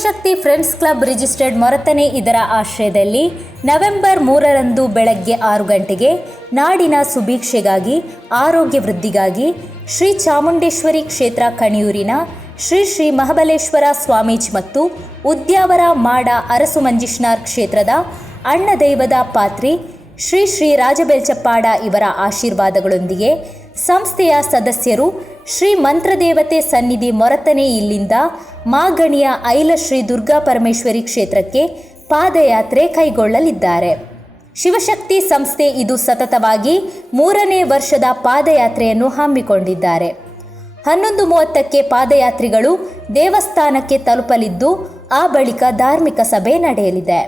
Shivashakti friends club registered ಮೊರತನೆ ಇದರ ಆಶ್ರಯದಲ್ಲಿ November 3ರಂದು ಬೆಳಗ್ಗೆ 6 ಗಂಟೆಗೆ ನಾಡಿನ ಸುಭಿಕ್ಷೆಗಾಗಿ ಆರೋಗ್ಯ ವೃದ್ಧಿಗಾಗಿ ಶ್ರೀ ಚಾಮುಂಡೇಶ್ವರಿ ಕ್ಷೇತ್ರ ಕಣಿಯೂರಿನ ಶ್ರೀ ಶ್ರೀ ಮಹಾಬಲೇಶ್ವರ ಸ್ವಾಮೀಜಿ ಮತ್ತು ಉದ್ಯಾವರ ಮಾಡ ಅರಸು ಮಂಜಿಷ್ನಾರ್ ಕ್ಷೇತ್ರದ ಅಣ್ಣದೈವದ ಪಾತ್ರಿ ಶ್ರೀ ಶ್ರೀ ರಾಜಬೆಲ್ಚಪ್ಪಾಡ ಇವರ ಆಶೀರ್ವಾದಗಳೊಂದಿಗೆ ಸಂಸ್ಥೆಯ ಸದಸ್ಯರು ಶ್ರೀ ಮಂತ್ರದೇವತೆ ಸನ್ನಿಧಿ ಮೊರತನೆ ಇಲ್ಲಿಂದ ಮಾಗಣಿಯ ಐಲ ಶ್ರೀ ದುರ್ಗಾ ಪರಮೇಶ್ವರಿ ಕ್ಷೇತ್ರಕ್ಕೆ ಪಾದಯಾತ್ರೆ ಕೈಗೊಳ್ಳಲಿದ್ದಾರೆ. ಶಿವಶಕ್ತಿ ಸಂಸ್ಥೆ ಇದು ಸತತವಾಗಿ 3ನೇ ವರ್ಷದ ಪಾದಯಾತ್ರೆಯನ್ನು ಹಮ್ಮಿಕೊಂಡಿದ್ದಾರೆ. 11:30ಕ್ಕೆ ಪಾದಯಾತ್ರಿಗಳು ದೇವಸ್ಥಾನಕ್ಕೆ ತಲುಪಲಿದ್ದು ಆ ಬಳಿಕ ಧಾರ್ಮಿಕ ಸಭೆ ನಡೆಯಲಿದೆ.